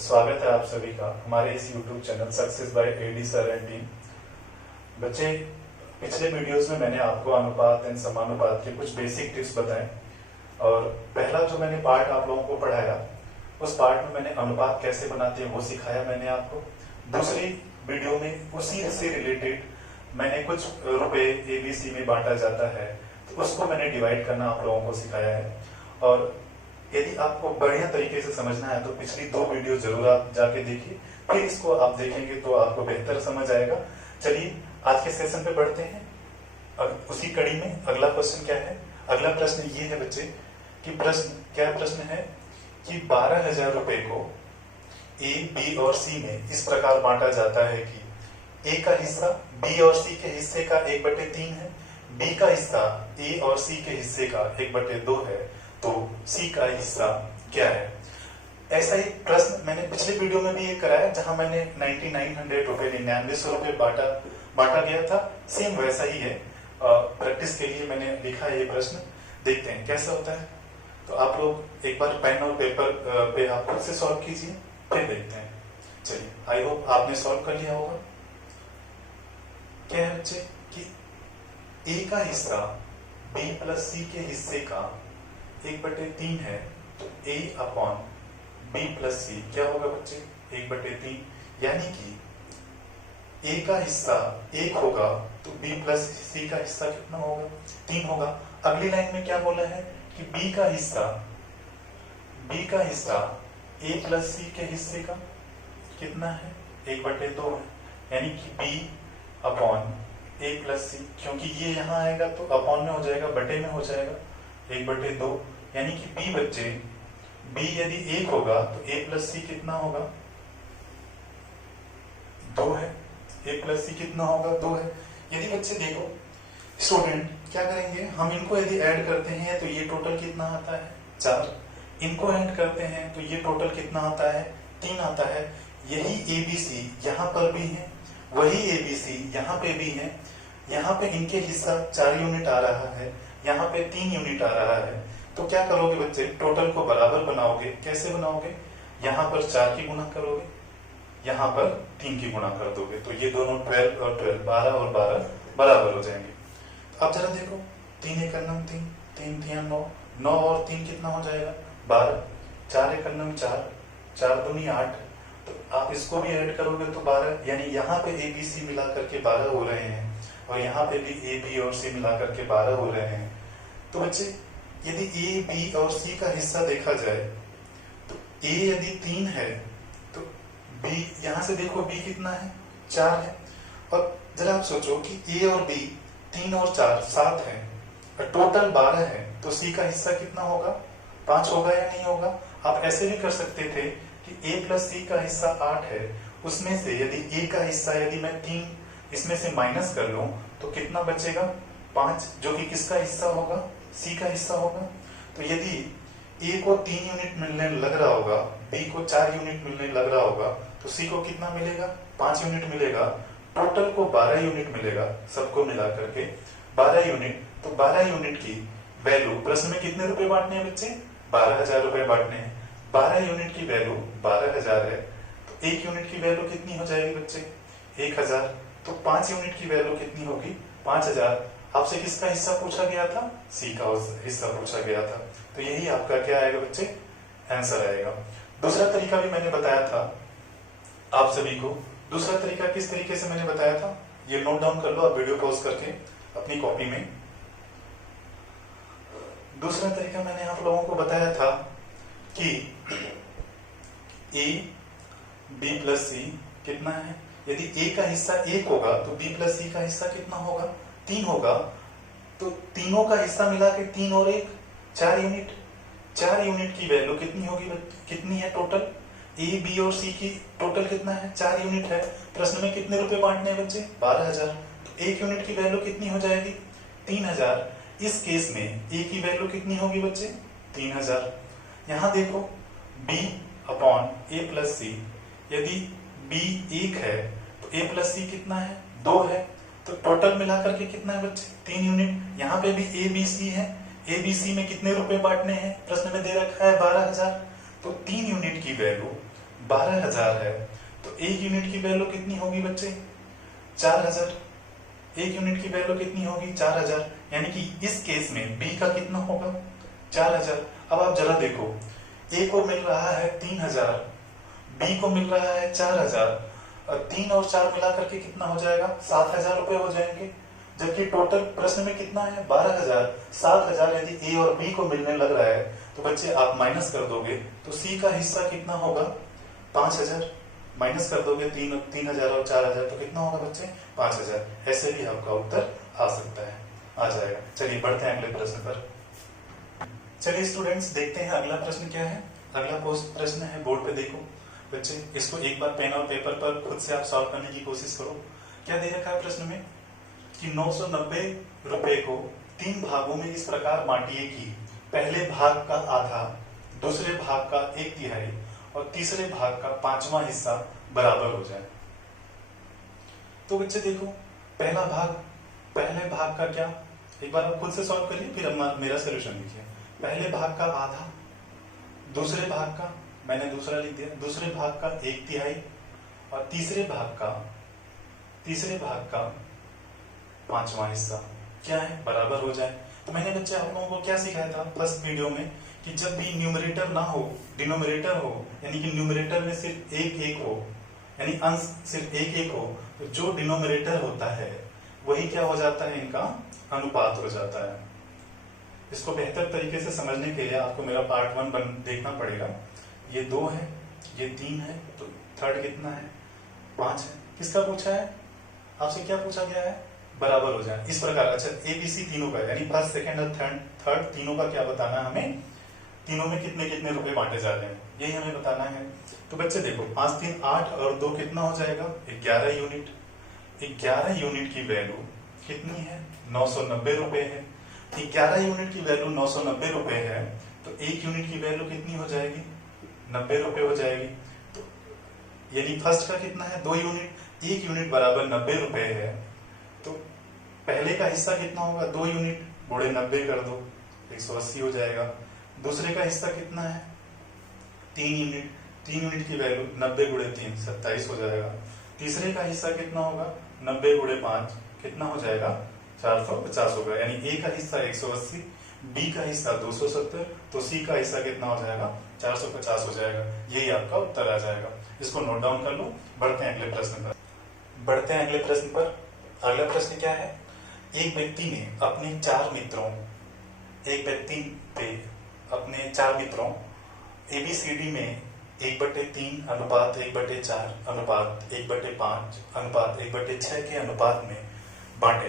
स्वागत है आप सभी का हमारे इस YouTube channel success by AD sir and team. बच्चे, पिछले वीडियोस में मैंने आपको अनुपात एंड समानुपात के कुछ बेसिक टिप्स बताए और पहला जो मैंने पार्ट आप लोगों को पढ़ाया उस पार्ट में मैंने अनुपात कैसे बनाते हैं वो सिखाया मैंने आपको। दूसरी वीडियो में उसी से रिलेटेड मैंने कुछ रुपए ABC में बांटा जाता है तो उसको मैंने डिवाइड करना आप लोगों को सिखाया है। और यदि आपको बढ़िया तरीके से समझना है तो पिछली 2 वीडियो जरूर आप जाके देखिए, फिर इसको आप देखेंगे तो आपको बेहतर समझ आएगा। चलिए आज के सेशन पे बढ़ते हैं। उसी कड़ी में अगला क्वेश्चन क्या है? अगला प्रश्न ये है बच्चे कि प्रश्न है कि 12,000 रुपए को A, B और C में इस प्रकार बांटा जाता है कि A का हिस्सा B और C के हिस्से का 1/3 है, B का हिस्सा A और C के हिस्से का 1/2 है, तो C का हिस्सा क्या है? ऐसा ही प्रश्न मैंने पिछले वीडियो में भी एक कराया जहां मैंने 9900 रुपए 9900 रुपए बांटा गया था। सेम वैसा ही है। प्रैक्टिस के लिए मैंने लिखा है ये प्रश्न, देखते हैं कैसा होता है। तो आप लोग एक बार पेन और पेपर पे आप खुद से सॉल्व कीजिए, फिर देखते हैं। चलिए, आई होप आपने सॉल्व कर लिया होगा। क्या है बच्चे कि A का हिस्सा B प्लस C के हिस्से का 1/3 है, तो A upon B plus C क्या होगा बच्चे? 1/3। यानी कि A का हिस्सा 1 होगा तो B प्लस C का हिस्सा कितना होगा? 3 होगा। अगली लाइन में क्या बोला है कि B का हिस्सा A प्लस C के हिस्से का कितना है? 1/2 है। यानी कि B upon A plus C, क्योंकि ये यहाँ आएगा तो अपॉन में हो जाएगा, बटे में हो जाएगा, 1/2। यानी कि B बच्चे, B यदि 1 होगा तो A प्लस C कितना होगा? 2 है। A प्लस C कितना होगा? 2 है। यदि बच्चे देखो स्टूडेंट क्या करेंगे, हम इनको यदि ऐड करते हैं तो ये टोटल कितना आता है? 4। इनको ऐड करते हैं तो ये टोटल कितना आता है? 3 आता है। यही ABC यहाँ पर भी है, वही ABC यहाँ पे भी है। यहाँ पे इनके हिस्सा 4 यूनिट आ रहा है, यहाँ पे 3 यूनिट आ रहा है। तो क्या करोगे बच्चे? टोटल को बराबर बनाओगे। कैसे बनाओगे? यहाँ पर 4 की गुणा करोगे, यहाँ पर 3 की गुणा कर दोगे, तो ये दोनों 12 और 12, 12 और 12 बराबर हो जाएंगे। अब जरा देखो, 3 एक 9, 3 3 9, 9 और 3 कितना हो जाएगा? 12, 4 एक 9 4, 4 दूनी 8। तो आप इसको भी ऐड करोगे तो 12, यानी यहाँ पे ABC मिला करके 12 हो रहे हैं और यहाँ पे भी A, B और C मिला करके 12 हो रहे हैं। तो बच्चे यदि A, B और C का हिस्सा देखा जाए तो A यदि 3 है तो B, यहाँ से देखो B कितना है? 4 है। और जरा आप सोचो कि A और B 3 और 4 7 है और टोटल 12 है, तो C का हिस्सा कितना होगा? 5 होगा या नहीं होगा? आप ऐसे भी कर सकते थे कि A प्लस C का हिस्सा 8 है, उसमें से यदि A का हिस्सा यदि मैं 3 इसमें से माइनस कर लूं तो कितना बचेगा? 5, जो कि किसका हिस्सा होगा? C का हिस्सा होगा। तो यदि A को 3 यूनिट मिलने लग रहा होगा, B को 4 यूनिट मिलने लग रहा होगा, तो C को कितना मिलेगा? 5 यूनिट मिलेगा। टोटल को 12 यूनिट मिलेगा, सबको मिला करके 12 यूनिट। तो 12 यूनिट की वैल्यू, प्रश्न में कितने रुपए बांटने हैं बच्चे? 12,000 रुपए बांटने हैं। 12 यूनिट की वैल्यू 12,000 है, तो 1 यूनिट की वैल्यू कितनी हो जाएगी बच्चे? 1,000। तो 5 यूनिट की वैल्यू कितनी होगी? 5,000। आपसे किसका हिस्सा पूछा गया था? C का हिस्सा पूछा गया था। तो यही आपका क्या आएगा बच्चे? आंसर आएगा। दूसरा तरीका भी मैंने बताया था आप सभी को। दूसरा तरीका किस तरीके से मैंने बताया था, ये नोट डाउन कर लो आप वीडियो पॉज करके अपनी कॉपी में। दूसरा तरीका मैंने आप लोगों को बताया था कि A, B प्लस C कितना है? यदि A का हिस्सा 1 होगा तो B प्लस C का हिस्सा कितना होगा? 3 होगा। तो तीनों का हिस्सा मिला के 3 और 1 4 यूनिट। 4 यूनिट की वैल्यू कितनी होगी? कितनी है टोटल? A, B और C की टोटल कितना है? 4 यूनिट है। प्रश्न में कितने रुपए बांटने हैं बच्चे? 12,000। तो 1 यूनिट की वैल्यू कितनी हो जाएगी? 3,000। इस केस में A की वैल्यू कितनी होगी बच्चे? 3,000। यहाँ देखो B upon A plus C, यदि B 1 है तो A प्लस C कितना है? 2 है। तो टोटल मिलाकर के कितना है बच्चे? 3 यूनिट। यहाँ पे भी ABC है, ABC में कितने रुपए बांटने हैं? प्रश्न में दे रखा है 12,000। तो 3 यूनिट की वैल्यू 12,000 है, तो एक यूनिट की वैल्यू कितनी होगी बच्चे? 4,000। एक यूनिट की वैल्यू कितनी होगी? 4,000। यानी कि इस केस में बी का कितना होगा? 4,000। अब आप जरा देखो, ए को मिल रहा है 3,000, बी को मिल रहा है 4,000, और 3 और 4 मिला करके कितना हो जाएगा? 7,000 रुपए हो जाएंगे। जबकि टोटल प्रश्न में कितना है? 12,000। 7,000 यदि ए और बी को मिलने लग रहा है तो बच्चे आप माइनस कर दोगे तो सी का हिस्सा कितना होगा? 5,000। माइनस कर दोगे 3,000 और 4,000 तो कितना होगा बच्चे? 5,000। ऐसे भी आपका उत्तर आ सकता है, आ जाएगा। चलिए बढ़ते हैं अगले प्रश्न पर। चलिए स्टूडेंट्स देखते हैं अगला प्रश्न क्या है। अगला प्रश्न है, बोर्ड पे देखो बच्चे, इसको एक बार पेन और पेपर पर खुद से आप सॉल्व करने की कोशिश करो। क्या दे रखा है प्रश्न में कि 990 रुपए को 3 भागों में इस प्रकार बांटिए कि पहले भाग का आधा, दूसरे भाग का 1/3 और तीसरे भाग का 5वां हिस्सा बराबर हो जाए। तो बच्चे देखो, पहले भाग का क्या, एक बार आप खुद से सॉल्व करिए, फिर मेरा सोल्यूशन लिखिए। पहले भाग का आधा, दूसरे भाग का, मैंने दूसरा लिख दिया, दूसरे भाग का 1/3 और तीसरे भाग का 5वां हिस्सा क्या है? बराबर हो जाए। तो मैंने बच्चे आप लोगों को क्या सिखाया था फर्स्ट वीडियो में कि जब भी न्यूमरेटर ना हो, डिनोमिनेटर हो, यानी कि न्यूमरेटर में सिर्फ एक हो, यानी अंश सिर्फ एक हो, तो जो डिनोमिनेटर होता है वही क्या हो जाता है? इनका अनुपात हो जाता है। इसको बेहतर तरीके से समझने के लिए आपको मेरा पार्ट 1 देखना पड़ेगा। ये 2 है, ये 3 है, तो थर्ड कितना है? 5 है। किसका पूछा है? आपसे क्या पूछा गया है? बराबर हो जाए इस प्रकार। अच्छा, एबीसी तीनों का, यानी फर्स्ट, सेकंड और थर्ड तीनों का क्या बताना है हमें? तीनों में कितने कितने रुपए बांटे जा रहे हैं, यही हमें बताना है। तो बच्चे देखो, 5 3 8 और 2 कितना हो जाएगा? 11 यूनिट। 11 यूनिट की वैल्यू कितनी है? 990 रुपए है। 11 यूनिट की वैल्यू 990 रुपए है, तो एक यूनिट की वैल्यू कितनी हो जाएगी? 90 रुपए हो जाएगी। तो यानी फर्स्ट का कितना है? 2 यूनिट, एक यूनिट बराबर 90 रुपए है, तो पहले का हिस्सा कितना होगा? 2 यूनिट गुणे 90 कर दो, 180 हो जाएगा। दूसरे का हिस्सा कितना है? 3 यूनिट, 3 यूनिट की वैल्यू 90 गुणे 3 27 हो जाएगा। तीसरे का हिस्सा कितना होगा? 90 गुणे 5 कितना हो जाएगा? 450 होगा। यानी ए का हिस्सा 180, बी का हिस्सा 270, तो सी का हिस्सा कितना हो जाएगा? 450 हो जाएगा। यही आपका उत्तर आ जाएगा। इसको नोट डाउन कर लो। बढ़ते हैं अगले प्रश्न पर। अगला प्रश्न क्या है? एक व्यक्ति ने अपने 4 मित्रों एबीसीडी में 1/3 अनुपात 1/4 अनुपात 1/5 अनुपात 1/6 के अनुपात में बांटे।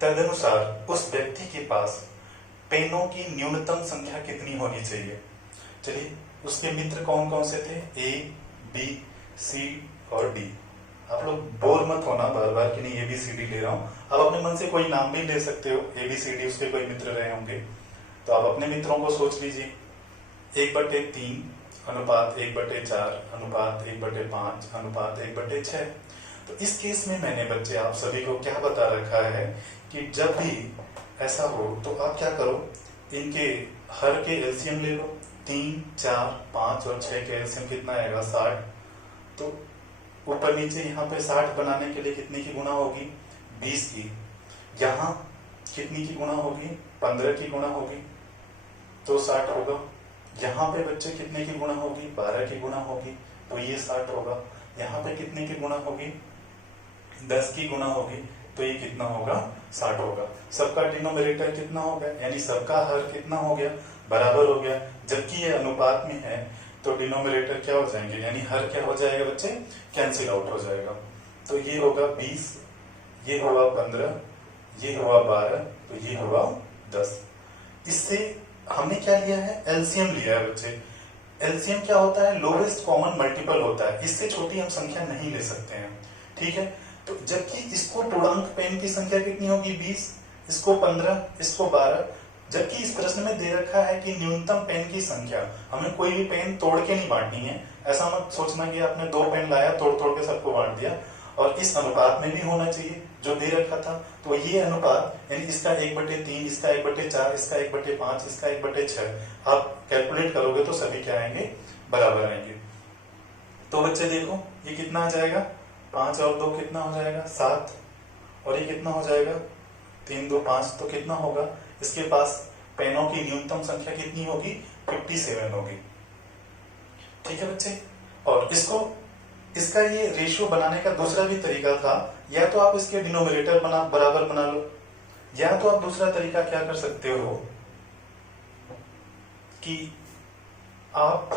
तदनुसार उस व्यक्ति के पास पेनों की न्यूनतम संख्या कितनी होनी चाहिए? चलिए, उसके मित्र कौन कौन से थे? ए, बी, सी और डी। आप लोग बोर मत होना बार बार कि नहीं एबीसीडी ले रहा हूं। आप अपने मन से कोई नाम भी ले सकते हो, एबीसीडी उसके कोई मित्र रहे होंगे, तो आप अपने मित्रों को सोच लीजिए। 1/3 अनुपात 1/4 अनुपात 1/5 अनुपात 1/6। तो इस केस में मैंने बच्चे आप सभी को क्या बता रखा है कि जब भी ऐसा हो तो आप क्या करो, इनके हर के एलसीएम ले लो। 3, 4, 5 और 6 के एलसीएम कितना आएगा? 60। तो ऊपर नीचे यहाँ पे 60 बनाने के लिए कितने की गुणा होगी? 20 की। यहाँ कितनी की गुणा होगी? 15 की गुणा होगी, तो 60 होगा। यहाँ पे बच्चे कितने की गुणा होगी? 12 की गुणा होगी, तो ये 60 होगा। यहाँ पे कितने की गुणा होगी? 10 की गुणा होगी, तो ये कितना होगा? 60 होगा। सबका डिनोमिनेटर कितना हो गया, यानी सबका हर कितना हो गया? बराबर हो गया। जबकि ये अनुपात में है तो डिनोमिनेटर क्या हो जाएंगे, यानी हर क्या हो जाएगा बच्चे? कैंसिल आउट हो जाएगा। तो ये होगा 20, ये हुआ 15, ये हुआ 12, तो ये हुआ 10। इससे हमने क्या लिया है? एलसीएम लिया है बच्चे। एलसीएम क्या होता है? लोवेस्ट कॉमन मल्टीपल होता है। इससे छोटी हम संख्या नहीं ले सकते हैं, ठीक है। तो जबकि इसको पूर्णांक पेन की संख्या कितनी होगी? 20, इसको 15, इसको 12। जबकि इस प्रश्न में दे रखा है कि न्यूनतम पेन की संख्या, हमें कोई भी पेन तोड़ के नहीं बांटनी है। ऐसा मत सोचना कि आपने 2 पेन लाया तोड़ तोड़ के सबको बांट दिया। और इस अनुपात में भी होना चाहिए जो दे रखा था। तो ये अनुपात, यानी इसका 1/3, इसका 1/4, इसका 1/5, इसका 1/6, आप कैलकुलेट करोगे तो सभी क्या आएंगे? बराबर आएंगे। तो बच्चे देखो ये कितना आ जाएगा, 5 और 2 कितना हो जाएगा 7, और ये कितना हो जाएगा 3 2 5, तो कितना होगा, इसके पास पेनों की न्यूनतम संख्या कितनी होगी 57 होगी। ठीक है बच्चे। और इसका ये रेशियो बनाने का दूसरा भी तरीका था, या तो आप इसके डिनोमिनेटर बराबर बना लो, या तो आप दूसरा तरीका क्या कर सकते हो कि आप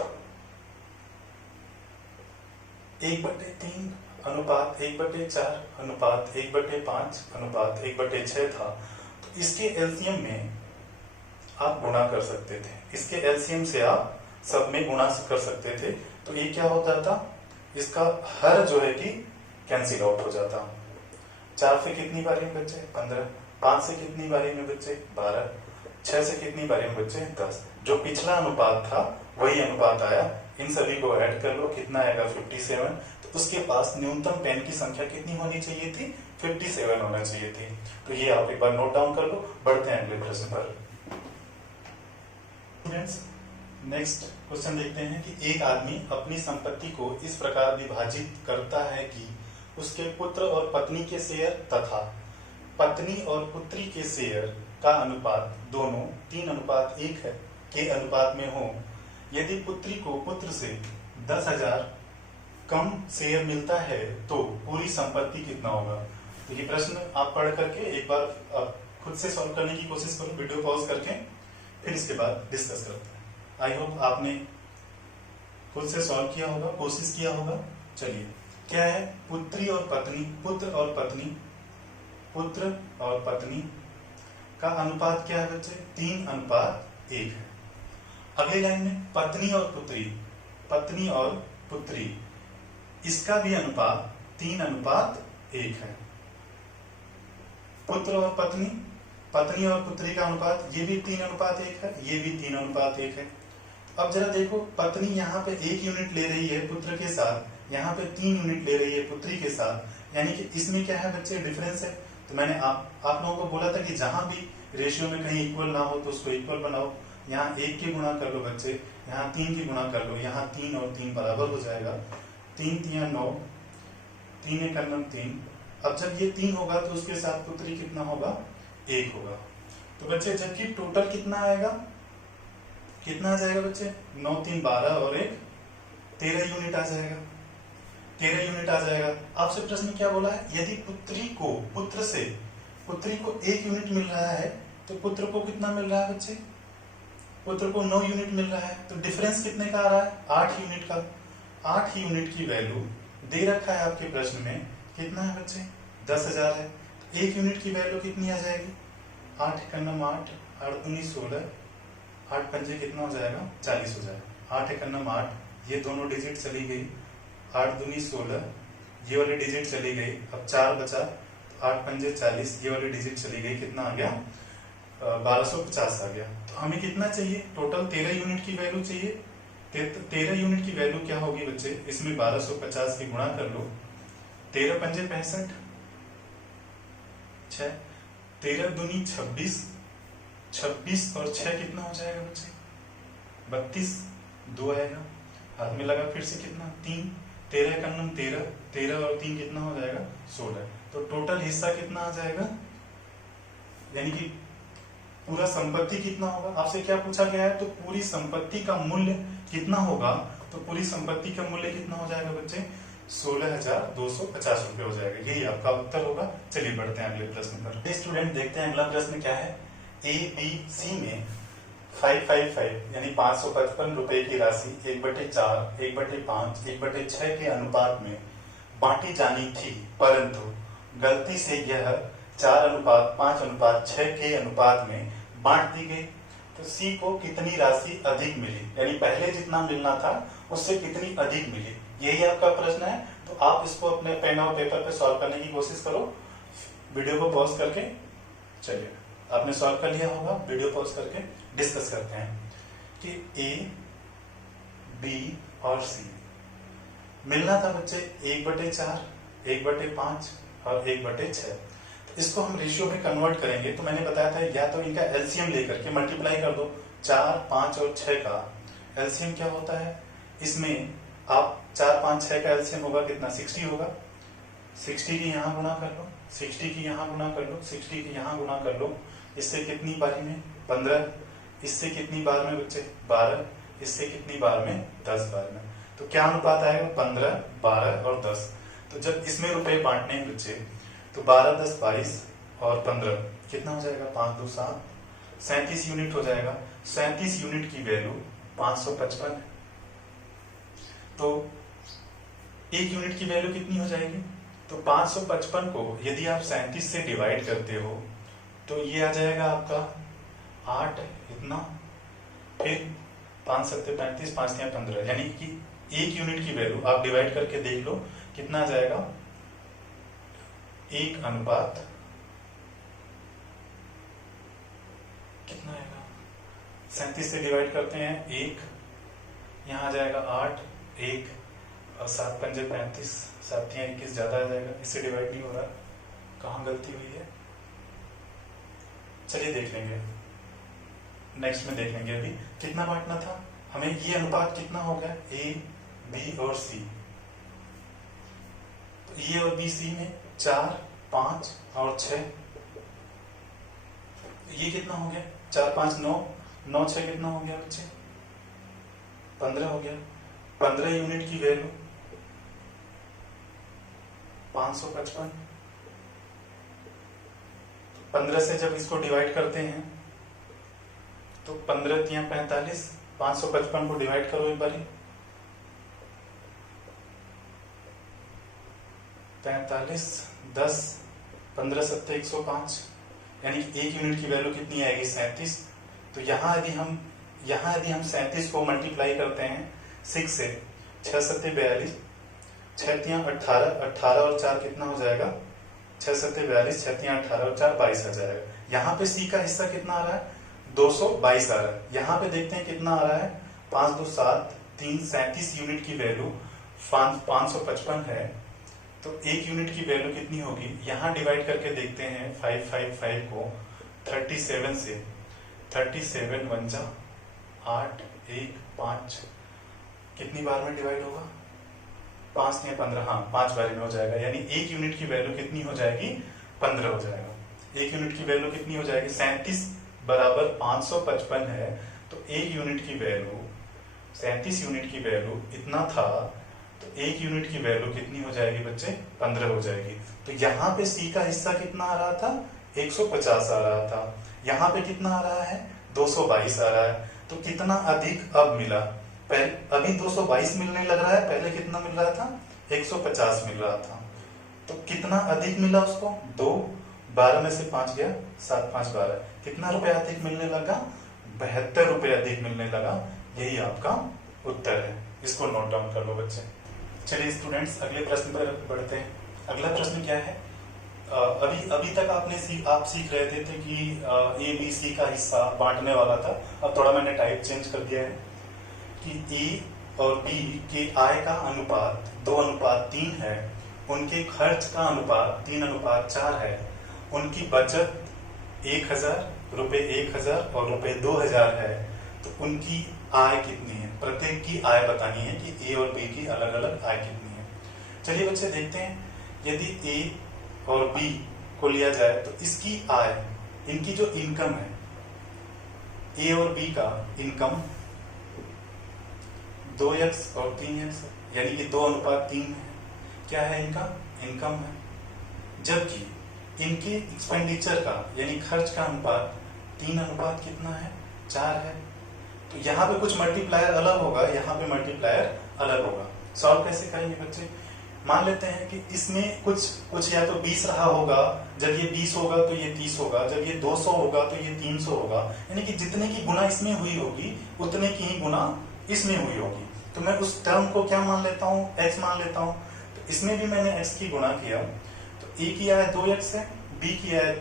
1/3 अनुपात 1/4 अनुपात 1/5 अनुपात 1/6 था, तो इसके एलसीएम में आप गुणा कर सकते थे, इसके एलसीएम से आप सब में गुणा कर सकते थे। तो ये क्या हो जाता, इसका हर जो है कि कैंसिल आउट हो जाता। 4 से कितनी बारी में बच्चे 15, 5 से कितनी बारी में बच्चे 12, 6 से कितनी बारी में बच्चे 10। जो पिछला अनुपात था वही अनुपात आया, इन सभी को ऐड कर लो, कितना आएगा 57। तो उसके पास न्यूनतम पेन की संख्या कितनी होनी चाहिए थी 57 होना चाहिए थी। तो ये आप एक बार नोट डाउन कर लो। बढ़ते हैं अगले प्रश्न पर। नेक्स्ट क्वेश्चन देखते हैं कि एक आदमी अपनी संपत्ति को इस प्रकार विभाजित करता है कि उसके पुत्र और पत्नी के शेयर तथा पत्नी और पुत्री के शेयर का अनुपात दोनों 3:1 है के अनुपात में हो। यदि पुत्री को पुत्र से 10,000 कम शेयर मिलता है तो पूरी संपत्ति कितना होगा। तो ये प्रश्न आप पढ़ करके एक बार आप खुद से सॉल्व करने की कोशिश करो, वीडियो पॉज करके, फिर इसके बाद डिस्कस करते हैं। आई होप आपने खुद से सॉल्व किया होगा, कोशिश किया होगा। चलिए क्या है, पुत्री और पत्नी, पुत्र और पत्नी, पुत्र और पत्नी का अनुपात क्या है बच्चे 3:1 है। अगली लाइन में पत्नी और पुत्री, पत्नी और पुत्री, इसका भी अनुपात 3:1 है। पुत्र और पत्नी, पत्नी और पुत्री का अनुपात ये भी 3:1 है, ये भी 3:1 है। अब जरा देखो, पत्नी यहाँ पे 1 यूनिट ले रही है पुत्र के साथ, यहाँ पे 3 यूनिट ले रही है पुत्री के साथ, यानी कि इसमें क्या है बच्चे डिफरेंस है। तो मैंने आप लोगों को बोला था कि जहां भी रेशियो में कहीं इक्वल ना हो तो उसको इक्वल बनाओ। यहाँ 1 की गुणा कर लो बच्चे, यहाँ 3 की गुणा कर लो, यहाँ 3 और 3 बराबर हो जाएगा, 3 3 9, 3 1 3। अब जब ये 3 होगा तो उसके साथ पुत्री कितना होगा 1 होगा। तो बच्चे जबकि टोटल कितना आएगा, कितना आ जाएगा बच्चे 9 3 12 और 1 13 यूनिट आ जाएगा, 13 यूनिट आ जाएगा। आपसे प्रश्न क्या बोला है, यदि पुत्री को पुत्र से पुत्री को 1 यूनिट मिल रहा है तो पुत्र को कितना मिल रहा है बच्चे, पुत्र को 9 यूनिट मिल रहा है। तो डिफरेंस कितने का आ रहा है 8 यूनिट का। 8 यूनिट की वैल्यू दे रखा है आपके प्रश्न में, कितना है बच्चे 10,000 है। 1 यूनिट की वैल्यू कितनी आ जाएगी 8 × 8 8 दूनी 16, 8 पंजे कितना हो जाएगा 40 हो जाएगा। 8 × 8, ये दोनों डिजिट चली गई, 8 दूनी 16, ये वाली डिजिट चली गई, अब 4 बचा, 8 पंजे 40, ये वाली डिजिट चली गई, कितना आ गया 1250 आ गया। तो हमें कितना चाहिए टोटल 13 यूनिट की वैल्यू चाहिए। 13 यूनिट की वैल्यू क्या होगी बच्चे, इसमें 1250 की गुणा कर लो, 13 पंजे 65, 6, 13 दूनी 26, 26 और 6 कितना हो जाएगा बच्चे 32, 2 आएगा, हाथ में लगा फिर से कितना 3, 13 का 9 13, 13 और 3 कितना हो जाएगा 16। तो टोटल हिस्सा कितना आ जाएगा, यानी कि पूरा संपत्ति कितना होगा। आपसे क्या पूछा गया है, तो पूरी संपत्ति का मूल्य कितना होगा। तो पूरी संपत्ति का मूल्य कितना हो जाएगा बच्चे 16,250 रुपए हो जाएगा, यही आपका उत्तर होगा। चलिए बढ़ते हैं अगले प्रश्न पर। स्टूडेंट देखते हैं अगला प्रश्न क्या है। ABC में 555 यानी 555 रुपए की राशि 1/4, 1/5, 1/6 के अनुपात में बांटी जानी थी, परंतु गलती से यह 4:5:6 के अनुपात में बांट दी गई। तो C को कितनी राशि अधिक मिली, यानी पहले जितना मिलना था उससे कितनी अधिक मिली, यही आपका प्रश्न है। तो आप इसको अपने पेन और पेपर पे सॉल्व करने की कोशिश करो, वीडियो को पॉज करके। चलिए आपने सॉल्व कर लिया होगा, वीडियो पॉज करके डिस्कस करते हैं कि A, B और C मिलना था बच्चे 1/4, 1/5 और 1/6। तो इसको हम रेशियो में कन्वर्ट करेंगे। तो मैंने बताया था या तो इनका एलसीएम लेकर के मल्टीप्लाई कर दो, 4, 5 और 6 का एलसीएम क्या होता है, इसमें आप 4 5 6 का एलसीएम होगा कितना, 60 होगा। 60 की यहाँ गुना कर लो, 60 की यहाँ गुना कर लो, 60 की यहाँ गुना कर लो। इससे कितनी बारी में, 15। इससे कितनी बार में बच्चे, 12। इससे कितनी बार में, 10 बार में। तो क्या अनुपात आएगा, 15, 12 और 10। तो जब इसमें रुपए बांटने हैं बच्चे, तो 12, 10, 22 और 15 कितना हो जाएगा, 5 2 7, 37 यूनिट हो जाएगा। 37 यूनिट की वैल्यू 555 है। तो एक यूनिट की वैल्यू कितनी हो जाएगी, तो 555 को यदि आप 37 से डिवाइड करते हो तो ये आ जाएगा आपका 8 इतना, फिर 5 7 35, 5 3 15, यानी कि एक यूनिट की वैल्यू आप डिवाइड करके देख लो कितना आ जाएगा, 1 अनुपात कितना आएगा, 37 से डिवाइड करते हैं 1, यहाँ आ जाएगा 8, 1 और 7 5 35, 7 3 21 ज्यादा आ जाएगा, इससे डिवाइड नहीं हो रहा, कहाँ गलती हुई है। चलिए देख लेंगे, नेक्स्ट में देख लेंगे। अभी कितना बांटना था हमें, ये अनुपात कितना हो गया, ए बी और सी। तो ए और बी सी में 4 5 और 6, ये कितना हो गया, 4 5 9, 9 6 कितना हो गया बच्चे, 15 हो गया। 15 यूनिट की वैल्यू 555। 15 से जब इसको डिवाइड करते हैं तो 15 3 45, 555 को डिवाइड करो एक बारी, 45 10, 15 7 105, यानी एक यूनिट की वैल्यू कितनी आएगी, 37। तो यहाँ यदि हम 37 को मल्टीप्लाई करते हैं 6 से, 6 7 42, 6 3 18, 18 और 4 कितना हो जाएगा, 6 7 42, 6 3 18 और 4 22 आ जाएगा। यहाँ पे सी का हिस्सा कितना आ रहा है, 222 आ रहा है। यहाँ पे देखते हैं कितना आ रहा है, 5 2 7 3, 37 यूनिट की वैल्यू 555 है। तो एक यूनिट की वैल्यू कितनी होगी, यहाँ डिवाइड करके देखते हैं 555 को 37 से, 37 1 जा 8 1 5, कितनी बार में डिवाइड होगा, 5 3 15, हाँ 5 बार में हो जाएगा। यानी एक यूनिट की वैल्यू कितनी हो जाएगी, 15 हो जाएगा। एक यूनिट की वैल्यू कितनी हो जाएगी, 37 बराबर 555 है। तो एक यूनिट की वैल्यू, 37 यूनिट की वैल्यू इतना था, तो एक यूनिट की वैल्यू कितनी हो जाएगी बच्चे, 15 हो जाएगी। तो यहाँ पे सी का हिस्सा कितना आ रहा था, 150 आ रहा था। यहाँ पे कितना आ रहा है, 222 आ रहा है। तो कितना अधिक अब मिला, पहले अभी 222 मिलने लग रहा है, पहले कितना मिल रहा था, 150 मिल रहा था। तो कितना अधिक मिला उसको, 2, 12 में से 5 गया, 7 5 12, कितना रुपए अधिक मिलने लगा, 72 रुपए अधिक मिलने लगा। यही आपका उत्तर है, इसको नोट डाउन कर लो बच्चे। चलिए स्टूडेंट्स अगले प्रश्न पर बढ़ते हैं। अगला प्रश्न क्या है, अभी तक आप सीख रहे थे कि ए बी सी का हिस्सा बांटने वाला था। अब थोड़ा मैंने टाइप चेंज कर दिया है कि ए और बी के आय का अनुपात 2:3 है, उनके खर्च का अनुपात 3:4 है, उनकी बचत 1000, रुपए 1000 और रुपए 2000 है। तो उनकी आय कितनी है, प्रत्येक की आय बतानी है कि ए और बी की अलग अलग आय कितनी है। चलिए बच्चे देखते हैं, यदि ए और बी को लिया जाए तो इसकी आय, इनकी जो इनकम है, ए और बी का इनकम 2x और 3x, यानी कि 2:3 है। क्या है इनका इनकम है। जबकि इनके एक्सपेंडिचर का यानी खर्च का अनुपात 3 कितना है, 4 है। तो यहाँ पे कुछ मल्टीप्लायर अलग होगा, यहाँ पे मल्टीप्लायर अलग होगा। सॉल्व कैसे करेंगे बच्चे, मान लेते हैं कि इसमें कुछ या तो 20 रहा होगा, जब ये 20 होगा तो ये 30 होगा, जब ये 200 होगा तो ये 300 होगा, यानी कि जितने की गुना इसमें हुई होगी उतने की ही गुना इसमें हुई होगी। तो मैं उस टर्म को क्या मान लेता हूँ, x मान लेता हूँ। तो इसमें भी मैंने x की गुणा किया, तो a की आय 2x है, b की आय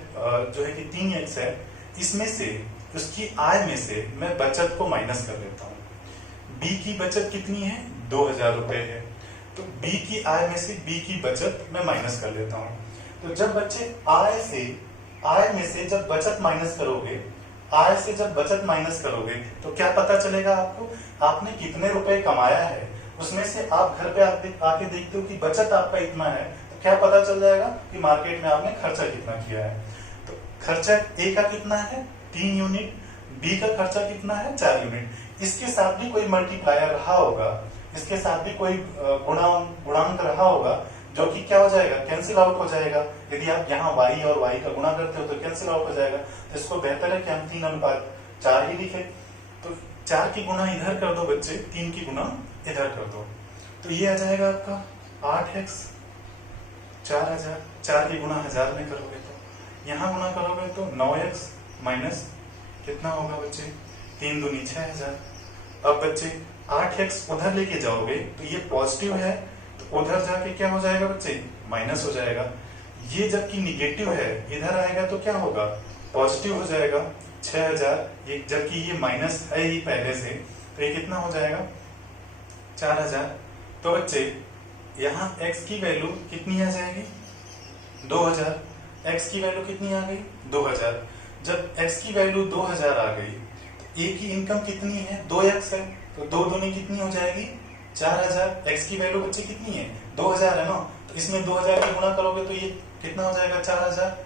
जो है कि 3x है। इसमें से उसकी आय में से मैं बचत को माइनस कर लेता हूँ। b की बचत कितनी है, 2000 रुपए है। तो b की आय में से b की बचत मैं माइनस कर लेता हूँ। तो जब बच्चे आय में से जब बचत माइनस करोगे, तो क्या पता चलेगा आपको, आपने कितने रुपए कमाया है। उसमें से आप घर पे आके देखते हो कि बचत आपका इतना है, तो क्या पता चल जाएगा कि मार्केट में आपने खर्चा कितना किया है। तो खर्चा ए का कितना है 3 यूनिट, बी का खर्चा कितना है 4 यूनिट। इसके साथ भी कोई मल्टीप्लायर रहा होगा, इसके साथ भी कोई गुणांक रहा होगा, जो कि क्या हो जाएगा कैंसिल आउट हो जाएगा। यदि आप यहाँ y और y का गुणा करते हो तो कैंसिल आउट हो जाएगा। तो इसको बेहतर है कि हम 3:4 ही लिखे। तो 4 की गुणा इधर कर दो बच्चे, 3 की गुणा इधर कर दो, तो ये आ जाएगा आपका 8x 4000। 4 की गुणा 1000 में करोगे तो यहाँ गुणा करोगे तो 9x माइनस कितना होगा बच्चे 3 दूनी 6000। अब बच्चे 8x उधर लेके जाओगे तो ये पॉजिटिव है, तो उधर जाके क्या हो जाएगा बच्चे माइनस हो जाएगा। ये जबकि निगेटिव है इधर आएगा तो क्या होगा पॉजिटिव हो जाएगा 6000, ये जबकि ये माइनस है ही पहले से, तो ये कितना हो जाएगा 4000। तो बच्चे यहाँ x की वैल्यू कितनी आ जाएगी 2000। x की वैल्यू कितनी आ गई 2000। जब x की वैल्यू 2000 आ गई तो a की इनकम कितनी है 2x है, तो 2 दूनी कितनी हो जाएगी 4000। x की वैल्यू बच्चे कितनी है 2000 है ना, तो इसमें 2000 की गुणा करोगे तो ये कितना हो जाएगा 4000।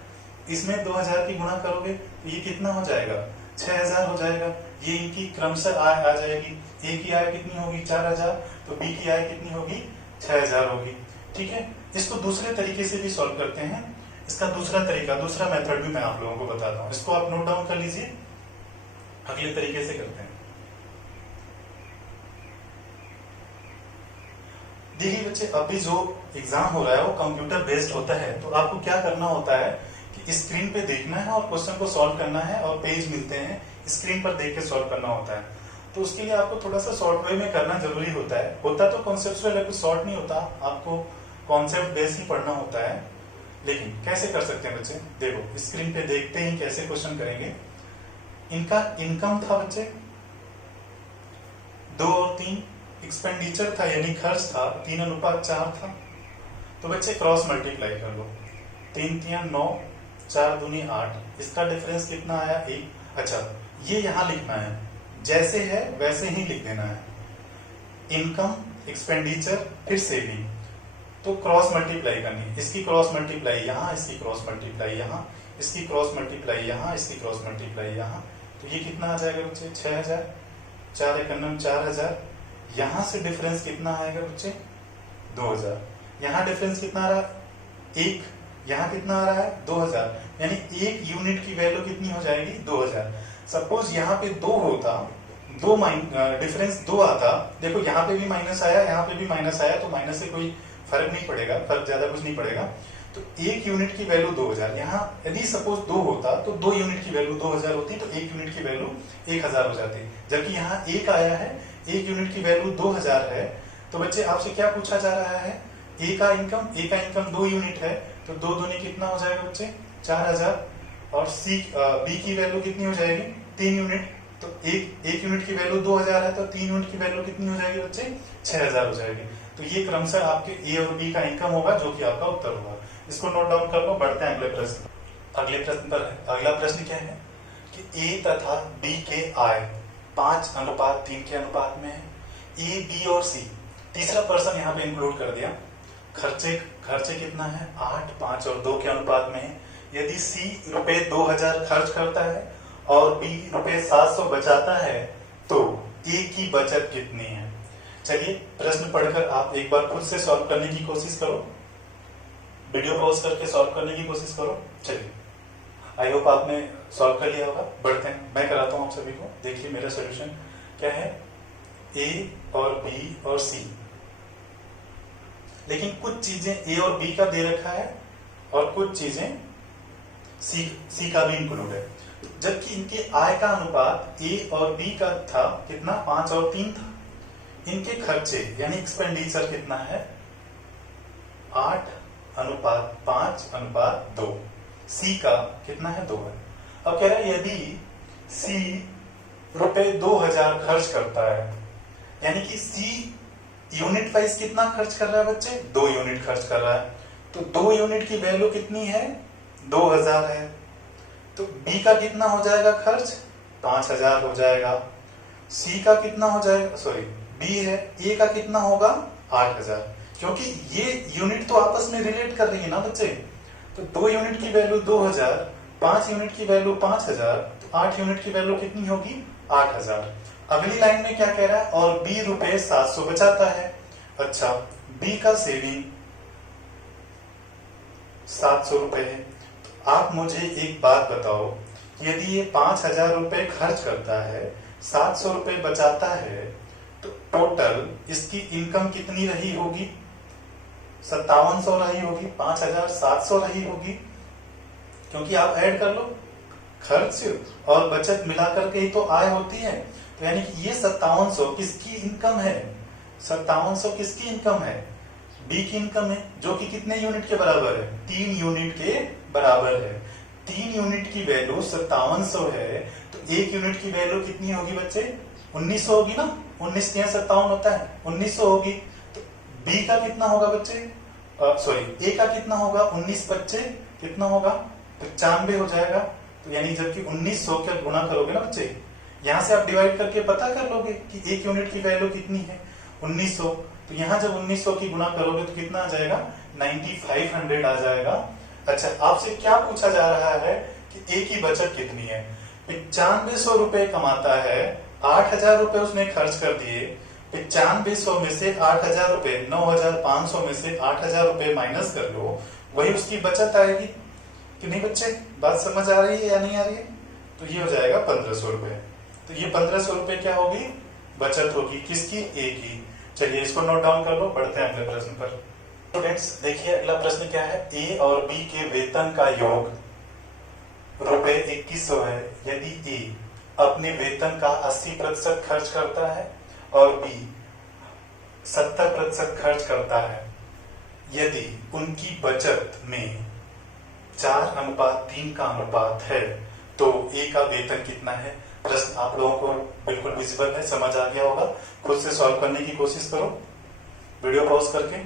इसमें 2000 की गुणा करोगे तो ये कितना हो जाएगा 6000 हो जाएगा। ये इनकी क्रमशः आय आ जाएगी। ए की आय कितनी होगी 4000, तो बी की आय कितनी होगी 6000 होगी। ठीक है, इसको दूसरे तरीके से भी सॉल्व करते हैं। इसका दूसरा तरीका, दूसरा मेथड भी मैं आप लोगों को बताता हूँ, इसको आप नोट डाउन कर लीजिए। अगले तरीके से करते हैं। देखिए बच्चे, अभी जो एग्जाम हो रहा है वो कंप्यूटर बेस्ड होता है, तो आपको क्या करना होता है कि स्क्रीन पे देखना है और क्वेश्चन को सॉल्व करना है, और पेज मिलते हैं स्क्रीन पर देख के सॉल्व करना होता है। तो उसके लिए आपको थोड़ा सा शॉर्ट वे में करना जरूरी होता है। होता तो कॉन्सेप्चुअल है, कुछ शॉर्ट नहीं होता, आपको कॉन्सेप्ट बेस ही पढ़ना होता है। लेकिन कैसे कर सकते हैं बच्चे, देखो स्क्रीन पे देखते ही कैसे क्वेश्चन करेंगे। इनका इनकम था बच्चे 2 और 3, एक्सपेंडिचर था यानी खर्च था 3:4 था। तो बच्चे क्रॉस मल्टीप्लाई कर लो, 3 3 9, 4 दूनी 8, इसका डिफरेंस कितना आया 1। अच्छा, ये यहां लिखना है, जैसे है वैसे ही लिख देना है, इनकम एक्सपेंडिचर फिर सेविंग। तो क्रॉस मल्टीप्लाई करनी, इसकी क्रॉस मल्टीप्लाई यहाँ, इसकी क्रॉस मल्टीप्लाई यहाँ, इसकी क्रॉस मल्टीप्लाई यहाँ, इसकी क्रॉस मल्टीप्लाई यहाँ। तो ये कितना आ जाएगा बच्चे 6000, 4 1 4000। यहां से डिफरेंस कितना आएगा बच्चे 2000। यहाँ डिफरेंस कितना आ रहा है 1, यहाँ कितना आ रहा है 2000, यानी 1 यूनिट की वैल्यू कितनी हो जाएगी 2000। सपोज यहाँ पे 2 होता, डिफरेंस 2 आता, देखो यहाँ पे भी माइनस आया, यहाँ पे भी माइनस आया, तो माइनस से कोई फर्क नहीं पड़ेगा, फर्क ज्यादा कुछ नहीं पड़ेगा। तो 1 यूनिट की वैल्यू 2000, यहाँ यदि सपोज 2 होता तो 2 यूनिट की वैल्यू 2000 होती, तो 1 यूनिट की वैल्यू 1000 हो जाती। जबकि यहाँ 1 आया है, 1 यूनिट की वैल्यू 2000 है। तो बच्चे आपसे क्या पूछा जा रहा है, ए का इनकम 2 यूनिट है, तो 2 दूनी कितना हो जाएगा बच्चे 4000, और बी की वैल्यू कितनी हो जाएगी 3 यूनिट। तो एक यूनिट की वैल्यू 2000 है, तो 3 यूनिट की वैल्यू कितनी हो जाएगी बच्चे 6000 हो जाएगी। तो ये क्रमशः आपके ए और बी का इनकम होगा, जो कि आपका उत्तर होगा। इसको नोट डाउन कर लो, बढ़ते हैं अगले प्रश्न। अगले प्रश्न पर अगला प्रश्न क्या है कि ए तथा बी के आय 5:3 के अनुपात में है। ए बी और सी, तीसरा पर्सन यहाँ पे इंक्लूड कर दिया। खर्चे कितना है 8, 5 और 2 के अनुपात में है। यदि सी रुपए 2000 खर्च करता है और बी रुपए 700 बचाता है, तो ए की बचत कितनी है। चलिए प्रश्न पढ़कर आप एक बार खुद से सॉल्व करने की कोशिश करो, वीडियो पॉज करके सॉल्व करने की कोशिश करो। चलिए, आई होप आपने सॉल्व कर लिया होगा। बढ़ते हैं, मैं कराता हूं आप सभी को। देखिए मेरा सॉल्यूशन क्या है, ए और बी और सी, लेकिन कुछ चीजें ए और बी का दे रखा है और कुछ चीजें सी का भी इंक्लूड है। जबकि इनके आय का अनुपात ए और बी का था कितना 5 और 3 था। इनके खर्चे यानी एक्सपेंडिचर कितना है 8:5:2। सी का कितना है 2 है। अब कह रहा है यदि सी रुपए 2000 खर्च करता है, यानी कि सी यूनिट वाइज कितना खर्च कर रहा है बच्चे 2 यूनिट खर्च कर रहा है। तो 2 यूनिट की वैल्यू कितनी है 2000 है। तो बी का कितना हो जाएगा खर्च 5000 हो जाएगा। सी का कितना हो जाएगा, सॉरी बी है, ए का कितना होगा 8000, क्योंकि ये यूनिट तो आपस में रिलेट कर रही है ना बच्चे। तो 2 यूनिट की वैल्यू 2000, 5 यूनिट की वैल्यू 5000, तो 8 यूनिट की वैल्यू कितनी होगी 8000। अगली लाइन में क्या कह रहा है, और बी रुपए 700 बचाता है। अच्छा, बी का सेविंग 700 रुपए है। तो आप मुझे एक बात बताओ, यदि ये 5000 रुपए खर्च करता है, 700 रुपए बचाता है, तो टोटल इसकी इनकम कितनी रही होगी 5700 रही होगी, 5700 रही होगी, क्योंकि आप ऐड कर लो, खर्च और बचत मिलाकर के ही तो आय होती है। तो यानी कि ये 5700 किसकी इनकम है, 5700 किसकी इनकम है, बी की इनकम है, जो कि कितने यूनिट के बराबर है, 3 यूनिट के बराबर है। 3 यूनिट की वैल्यू 5700 है, तो 1 यूनिट की वैल्यू कितनी होगी बच्चे 1900 होगी ना, 19 या 57 होता है, 1900 होगी। तो बी का कितना होगा बच्चे, सॉरी ए का कितना होगा, 19 बच्चे कितना होगा 95 हो जाएगा। तो यानी जबकि 1900 क्या गुणा करोगे ना बच्चे, यहां से आप डिवाइड करके पता कर लोगे कि 1 यूनिट की वैल्यू कितनी है 1900। तो यहां जब 1900 की गुणा करोगे तो कितना आ जाएगा 9500 आ जाएगा। अच्छा, आपसे क्या पूछा जा रहा है कि ए की बचत कितनी है, 9500 रुपए कमाता है, 8000 रुपए उसने खर्च कर दिए, 9500 में से 8000 रुपए, 9500 में से 8000 रुपए माइनस कर लो, वही उसकी बचत आएगी कि नहीं बच्चे, बात समझ आ रही है या नहीं आ रही है। तो ये हो जाएगा 1500 रुपए। तो ये 1500 रुपए क्या होगी, बचत होगी, किसकी, ए की। चलिए इसको नोट डाउन कर लो, बढ़ते हैं अगले प्रश्न पर। स्टूडेंट्स देखिए अगला प्रश्न क्या है, ए और बी के वेतन का योग रुपए 2100 है। यदि ए अपने वेतन का 80% खर्च करता है और बी 70% खर्च करता है, यदि उनकी बचत में 4:3 का अनुपात है, तो ए का वेतन कितना है। प्रश्न आप लोगों को बिल्कुल विजिबल है, समझ आ गया होगा, खुद से सॉल्व करने की कोशिश करो वीडियो पॉज करके।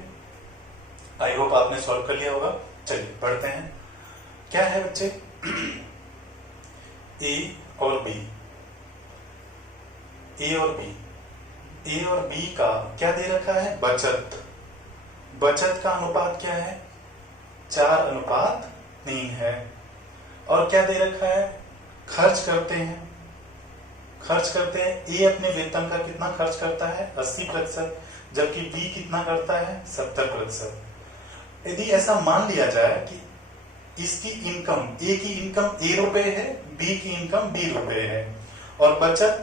आई होप आपने सॉल्व कर लिया होगा। चलिए बढ़ते हैं, क्या है बच्चे, ए और बी, ए और बी का क्या दे रखा है, बचत। बचत का अनुपात क्या है 4:3 है। और क्या दे रखा है, खर्च करते हैं, ए अपने वेतन का कितना खर्च करता है 80%, जबकि बी कितना करता है 70%। यदि ऐसा मान लिया जाए कि इसकी इनकम, ए की इनकम ए रुपए है, बी की इनकम बी रुपए है, और बचत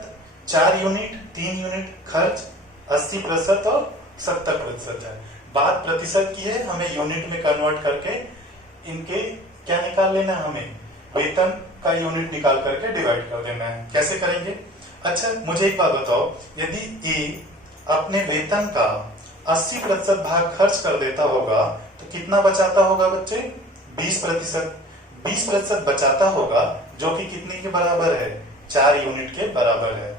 4 यूनिट, 3 यूनिट, खर्च 80% और 70% है। बात प्रतिशत की है, हमें यूनिट में कन्वर्ट करके इनके क्या निकाल लेना है, हमें वेतन का यूनिट निकाल करके डिवाइड कर देना है। कैसे करेंगे, अच्छा मुझे एक बात बताओ, यदि ए अपने वेतन का 80% भाग खर्च कर देता होगा तो कितना बचाता होगा बच्चे 20%। 20% बचाता होगा, जो कि कितने के बराबर है 4 यूनिट के बराबर है।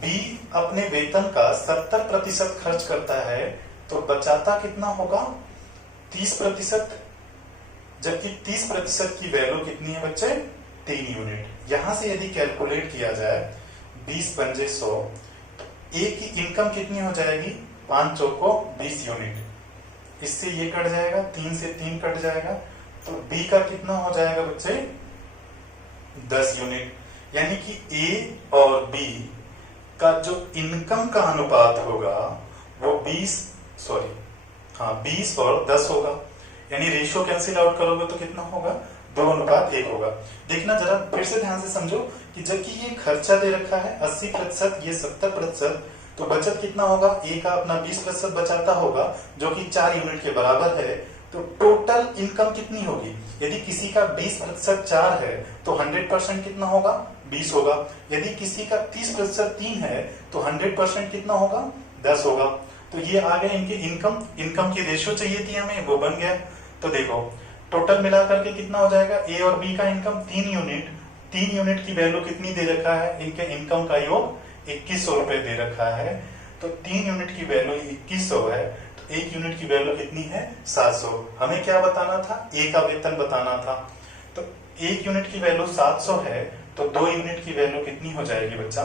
बी अपने वेतन का 70% खर्च करता है, तो बचाता कितना होगा 30%, जबकि 30% की वैल्यू कितनी है बच्चे 3 यूनिट। यहां से यदि कैलकुलेट किया जाए 20 पंजे 100, ए की इनकम कितनी हो जाएगी 5 चौको 20 यूनिट, इससे ये कट जाएगा, 3 से 3 कट जाएगा, तो बी का कितना हो जाएगा बच्चे 10 यूनिट। यानी कि ए और बी का जो इनकम का अनुपात होगा वो 20 और 10 होगा। यानी रेशियो कैंसिल आउट करोगे तो कितना होगा 2:1 होगा। देखना जरा फिर से ध्यान से समझो कि जबकि ये खर्चा दे रखा है 80%, ये 70%, तो बचत कितना होगा, ए का अपना 20% बचाता होगा, जो कि 4 यूनिट के बराबर है। तो टोटल इनकम कितनी होगी, यदि किसी का 20% 4 है तो 100% कितना होगा 20 होगा। यदि किसी का 30% 3 है तो 100% कितना होगा 10 होगा। तो ये आ गए इनके इनकम की रेशियो चाहिए थी हमें, वो बन गया। तो देखो टोटल मिलाकर के कितना हो जाएगा, ए और बी का इनकम 3 यूनिट की वैल्यू कितनी दे रखा है, इनके इनकम का योग 2100 रुपए दे रखा है। तो 3 यूनिट की वैल्यू 2100 है, तो 1 यूनिट की वैल्यू कितनी है 700। हमें क्या बताना था, ए का वेतन बताना था। तो 1 यूनिट की वैल्यू 700 है, तो 2 यूनिट की वैल्यू कितनी हो जाएगी बच्चा,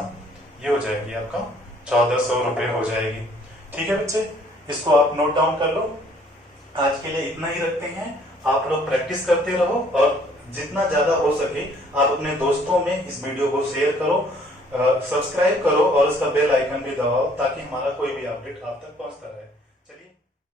ये हो जाएगी आपका 1400 रुपये हो जाएगी। ठीक है बच्चे, इसको आप नोट डाउन कर लो। आज के लिए इतना ही रखते हैं। आप लोग प्रैक्टिस करते रहो और जितना ज्यादा हो सके आप अपने दोस्तों में इस वीडियो को शेयर करो, सब्सक्राइब करो और उसका बेल आइकन भी दबाओ ताकि हमारा कोई भी अपडेट आप तक पहुंचता रहे।